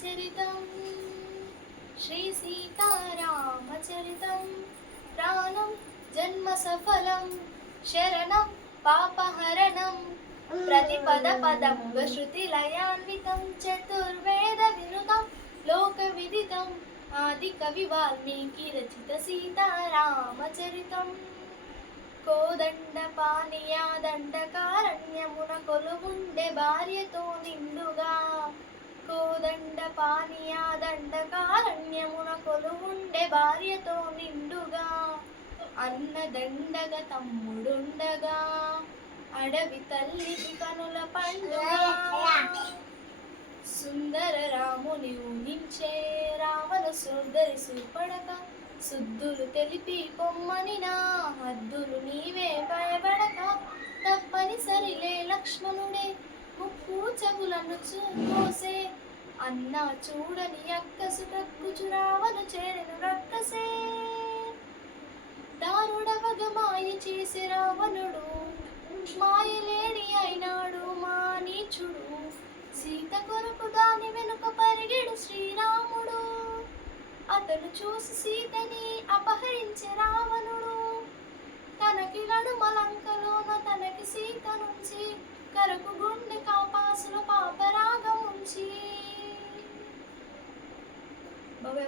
రామచరితం శ్రీ సీతారామచరితం ప్రాణం జన్మ సఫలం శరణం పాపహరణం ప్రతిపద పదముగ శృతి లయాన్వితం చతుర్వేద వినుతం లోక విదితం ఆది కవి వాల్మీకి రచిత సీతారామచరితం కోదండ పానీయాదండ కారణ్యమున కొలువుండే భార్యతో నిన్న పానీయా దండకారణ్యమున కొలువుండే భార్యతో నిండుగా అన్న దండగ తమ్ముడుండగా అడవి తల్లికి కనుల పండుగ. సుందర రాముని ఊహించే రావణ సుందరి సుపడక శుద్ధులు తెలిపి పొమ్మని నా హద్దులు నీవే భయపడక తప్పనిసరిలే లక్ష్మణుడే ముక్కు చెవులను చూసే అన్న చూడని అక్కసు కక్కుచు రావను రక్కసే. దారుడవగ మాయ చేసి రావణుడు మాయలేని అయినాడు మానీచుడు. సీత కొరకు దాని వెనుక పరిగెడు శ్రీరాముడు. అతను చూసి సీతని అపహరించే రావణుడు. తనకి నడుమలంకలోన తనకి సీత నుంచి కరకు 宝贝